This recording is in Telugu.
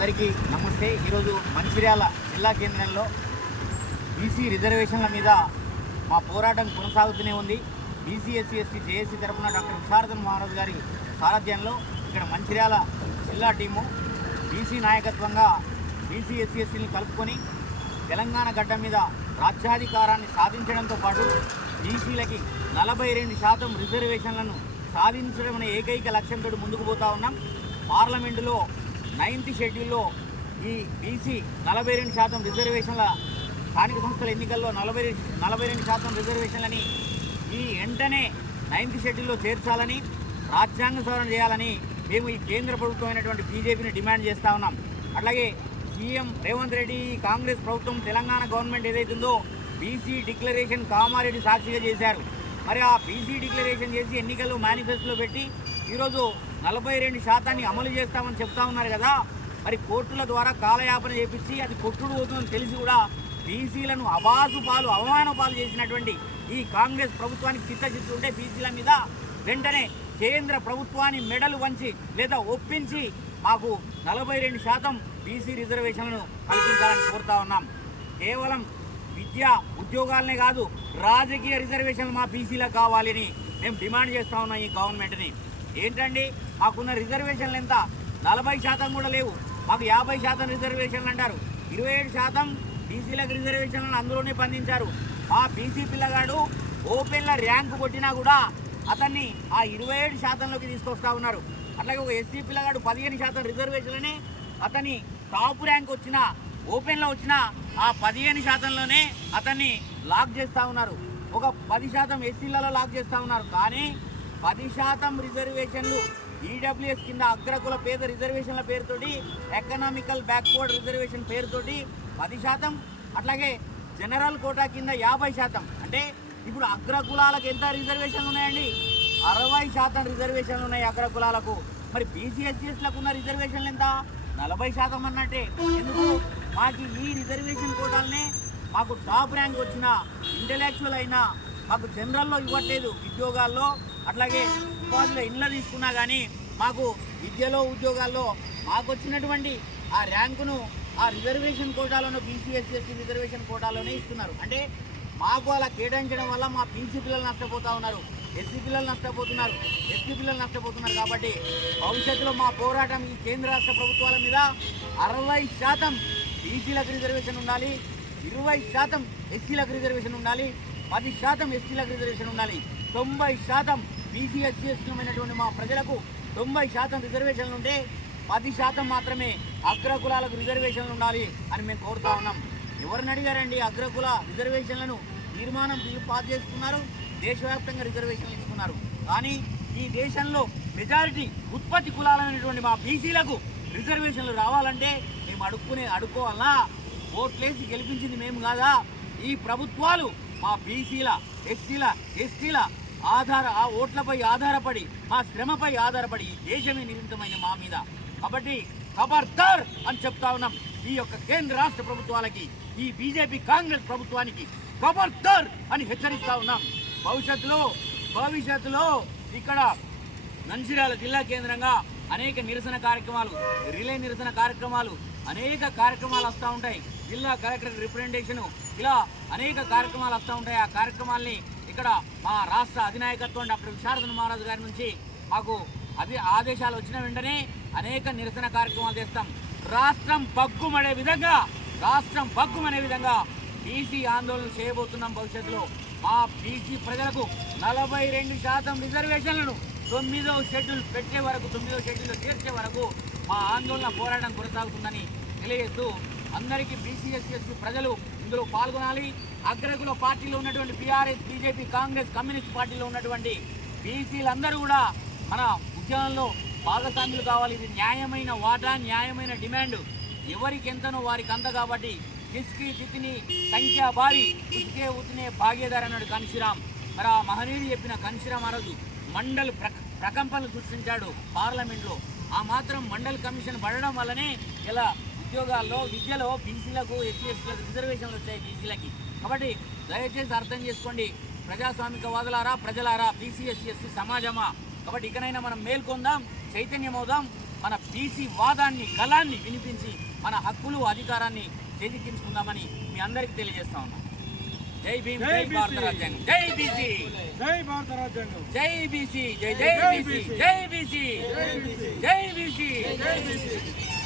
అందరికీ నమస్తే. ఈరోజు మంచిర్యాల జిల్లా కేంద్రంలో బీసీ రిజర్వేషన్ల మీద మా పోరాటం కొనసాగుతూనే ఉంది. బీసీ ఎస్సీ ఎస్టీ జేఏసీ తరఫున డాక్టర్ విశారదన్ మహారాజ్ గారి సారథ్యంలో ఇక్కడ మంచిర్యాల జిల్లా టీము బీసీ నాయకత్వంగా బీసీ ఎస్సీ ఎస్టీని కలుపుకొని తెలంగాణ గడ్డ మీద రాజ్యాధికారాన్ని సాధించడంతో పాటు బీసీలకి నలభై రెండు శాతం రిజర్వేషన్లను సాధించడం అనే ఏకైక లక్ష్యంతో ముందుకు పోతా ఉన్నాం. పార్లమెంటులో నైన్త్ షెడ్యూల్లో ఈ బీసీ నలభై రెండు శాతం రిజర్వేషన్ల స్థానిక సంస్థల ఎన్నికల్లో నలభై నలభై రెండు శాతం రిజర్వేషన్లని ఈ వెంటనే నైన్త్ షెడ్యూల్లో చేర్చాలని రాజ్యాంగ సవరణ చేయాలని మేము ఈ కేంద్ర ప్రభుత్వమైనటువంటి బీజేపీని డిమాండ్ చేస్తూ ఉన్నాం. అట్లాగే సీఎం రేవంత్ రెడ్డి కాంగ్రెస్ ప్రభుత్వం తెలంగాణ గవర్నమెంట్ ఏదైతుందో బీసీ డిక్లరేషన్ కామారెడ్డి సాక్షిగా చేశారు. మరి ఆ బీసీ డిక్లరేషన్ చేసి ఎన్నికల్లో మేనిఫెస్టోలో పెట్టి ఈరోజు నలభై రెండు శాతాన్ని అమలు చేస్తామని చెప్తా ఉన్నారు కదా. మరి కోర్టుల ద్వారా కాలయాపన చేపించి అది కొట్టుడు అవుతుందని తెలిసి కూడా బీసీలను అబాసు పాలు అవమాన పాలు చేసినటువంటి ఈ కాంగ్రెస్ ప్రభుత్వానికి చిత్తచిత్తు ఉంటే బీసీల మీద వెంటనే కేంద్ర ప్రభుత్వాన్ని మెడలు వంచి లేదా ఒప్పించి మాకు నలభై రెండు శాతం బీసీ రిజర్వేషన్లను కల్పించాలని కోరుతా ఉన్నాం. కేవలం విద్య ఉద్యోగాలనే కాదు రాజకీయ రిజర్వేషన్లు మా బీసీలకు కావాలని మేము డిమాండ్ చేస్తా ఉన్నాం ఈ గవర్నమెంట్ని. ఏంటండి? మాకున్న రిజర్వేషన్లు ఎంత? నలభై శాతం కూడా లేవు. మాకు యాభై శాతం రిజర్వేషన్లు అంటారు. ఇరవై ఏడు శాతం బీసీలకు రిజర్వేషన్లను అందులోనే పండించారు మా బీసీ పిల్లగాడు ఓపెన్ల ర్యాంకు కొట్టినా కూడా అతన్ని ఆ ఇరవై ఏడు శాతంలోకి తీసుకొస్తా ఉన్నారు. అట్లాగే ఒక ఎస్సీ పిల్లగాడు పదిహేను శాతం రిజర్వేషన్లని అతన్ని టాప్ ర్యాంక్ వచ్చిన ఓపెన్లో వచ్చిన ఆ పదిహేను శాతంలోనే అతన్ని లాక్ చేస్తూ ఉన్నారు. ఒక పది శాతం ఎస్సీలలో లాక్ చేస్తూ ఉన్నారు. కానీ పది శాతం రిజర్వేషన్లు ఈడబ్ల్యూఎస్ కింద అగ్రకుల పేద రిజర్వేషన్ల పేరుతోటి ఎకనామికల్ బ్యాక్వర్డ్ రిజర్వేషన్ పేరుతోటి పది శాతం అట్లాగే జనరల్ కోటా కింద యాభై శాతం. అంటే ఇప్పుడు అగ్రకులాలకు ఎంత రిజర్వేషన్లు ఉన్నాయండి? అరవై శాతం రిజర్వేషన్లు ఉన్నాయి అగ్రకులాలకు. మరి బీసీఎస్సీఎస్లకు ఉన్న రిజర్వేషన్లు ఎంత? నలభై శాతం అన్నట్టే. ఎందుకు? మాకు ఈ రిజర్వేషన్ కోటాలనే మాకు టాప్ ర్యాంక్ వచ్చిన ఇంటలెక్చువల్ అయినా మాకు జనరల్లో ఇవ్వట్లేదు ఉద్యోగాల్లో. అట్లాగే ఉపాధిలో ఇండ్ల తీసుకున్నా కానీ మాకు విద్యలో ఉద్యోగాల్లో మాకు వచ్చినటువంటి ఆ ర్యాంకును ఆ రిజర్వేషన్ కోటాలోనూ బీసీఎస్సీ రిజర్వేషన్ కోటాలోనే ఇస్తున్నారు. అంటే మాకు అలా కేటాయించడం వల్ల మా బీసీ పిల్లలు నష్టపోతూ ఉన్నారు ఎస్సీ పిల్లలు నష్టపోతున్నారు ఎస్టీ పిల్లలు నష్టపోతున్నారు కాబట్టి భవిష్యత్తులో మా పోరాటం ఈ కేంద్ర రాష్ట్ర ప్రభుత్వాల మీద అరవై శాతం బీసీలకు రిజర్వేషన్ ఉండాలి ఇరవై శాతం ఎస్సీలకు రిజర్వేషన్ ఉండాలి పది శాతం ఎస్టీలకు రిజర్వేషన్ ఉండాలి. తొంభై శాతం బీసీ ఎస్సీ ఎస్టీలమైనటువంటి మా ప్రజలకు తొంభై శాతం రిజర్వేషన్లు ఉంటే పది శాతం మాత్రమే అగ్రకులాలకు రిజర్వేషన్లు ఉండాలి అని మేము కోరుతా ఉన్నాం. ఎవరిని అడిగారండి? అగ్రకుల రిజర్వేషన్లను తీర్మానం పాస్ చేసుకున్నారు. దేశవ్యాప్తంగా రిజర్వేషన్లు ఇస్తున్నారు కానీ ఈ దేశంలో మెజారిటీ ఉత్పత్తి కులాలైనటువంటి మా బీసీలకు రిజర్వేషన్లు రావాలంటే మేము అడుక్కునే అడుక్కోవాలా? ఓట్లేసి గెలిపించింది మేము కాదా? ఈ ప్రభుత్వాలు మా బీసీల ఎస్సీల ఎస్టీల ఆధార ఆ ఓట్లపై ఆధారపడి మా శ్రమపై ఆధారపడి ఈ దేశమే నిరంతమైన మా మీద. కాబట్టి ఖబర్దార్ అని చెప్తా ఉన్నాం. ఈ యొక్క కేంద్ర రాష్ట్ర ప్రభుత్వాలకి ఈ బీజేపీ కాంగ్రెస్ ప్రభుత్వానికి ఖబర్దార్ అని హెచ్చరిస్తా ఉన్నాం. భవిష్యత్తులో భవిష్యత్తులో ఇక్కడ మంచిర్యాల జిల్లా కేంద్రంగా అనేక నిరసన కార్యక్రమాలు రిలే నిరసన కార్యక్రమాలు అనేక కార్యక్రమాలు వస్తూ ఉంటాయి. జిల్లా కలెక్టర్ రిప్రజెంటేషను ఇలా అనేక కార్యక్రమాలు వస్తూ ఉంటాయి. ఆ కార్యక్రమాల్ని ఇక్కడ మా రాష్ట్ర అధినాయకత్వం డాక్టర్ విశారదన్ మహారాజు గారి నుంచి మాకు అభి ఆదేశాలు వచ్చిన వెంటనే అనేక నిరసన కార్యక్రమాలు చేస్తాం. రాష్ట్రం బగ్గుమనే విధంగా రాష్ట్రం బగ్గుమనే విధంగా బీసీ ఆందోళన చేయబోతున్నాం భవిష్యత్తులో. మా బీసీ ప్రజలకు నలభై రెండు శాతం రిజర్వేషన్లను తొమ్మిదో షెడ్యూల్ పెట్టే వరకు తొమ్మిదో షెడ్యూల్ చేర్చే వరకు మా ఆందోళన పోరాటం కొనసాగుతుందని తెలియజేస్తూ అందరికీ బీసీ ప్రజలు ఇందులో పాల్గొనాలి. అగ్రకుల పార్టీలో ఉన్నటువంటి బీఆర్ఎస్ బీజేపీ కాంగ్రెస్ కమ్యూనిస్ట్ పార్టీలో ఉన్నటువంటి బీసీలందరూ కూడా మన ఉద్యమంలో భాగస్వాములు కావాలి. ఇది న్యాయమైన వాటా న్యాయమైన డిమాండ్. ఎవరికి ఎంతనో వారికి అంత కాబట్టి కిస్కి తిత్తిని సంఖ్య భారీ. ఉతికే ఉతినే భాగ్యదారి అన్నాడు కన్షిరామ్. మరి ఆ మహనీయుడు చెప్పిన కన్షిరామ్ ఆ రోజు మండల్ ప్ర ప్రకంపనలు సృష్టించాడు పార్లమెంట్లో. ఆ మాత్రం మండల్ కమిషన్ పడడం వల్లనే ఇలా ఉద్యోగాల్లో విద్యలో బీసీలకు ఎస్సీ ఎస్టీలకు రిజర్వేషన్లు వచ్చాయి బీసీలకి. కాబట్టి దయచేసి అర్థం చేసుకోండి. ప్రజాస్వామికవాదులారా ప్రజలారా బీసీ ఎస్సీ ఎస్టీ సమాజమా? కాబట్టి ఇకనైనా మనం మేల్కొందాం చైతన్యం అవుదాం మన బీసీ వాదాన్ని గలాన్ని వినిపించి మన హక్కులు అధికారాన్ని చేజిక్కించుకుందామని మీ అందరికీ తెలియజేస్తా ఉన్నాం. జై భీమ్ జై భారత. రాజ్యాంగం. జై బీసీ. జై భారత రాజ్యాంగం. జై బీసీ. జై. జై బీసీ. జై బీసీ. జై బీసీ. జై బీసీ.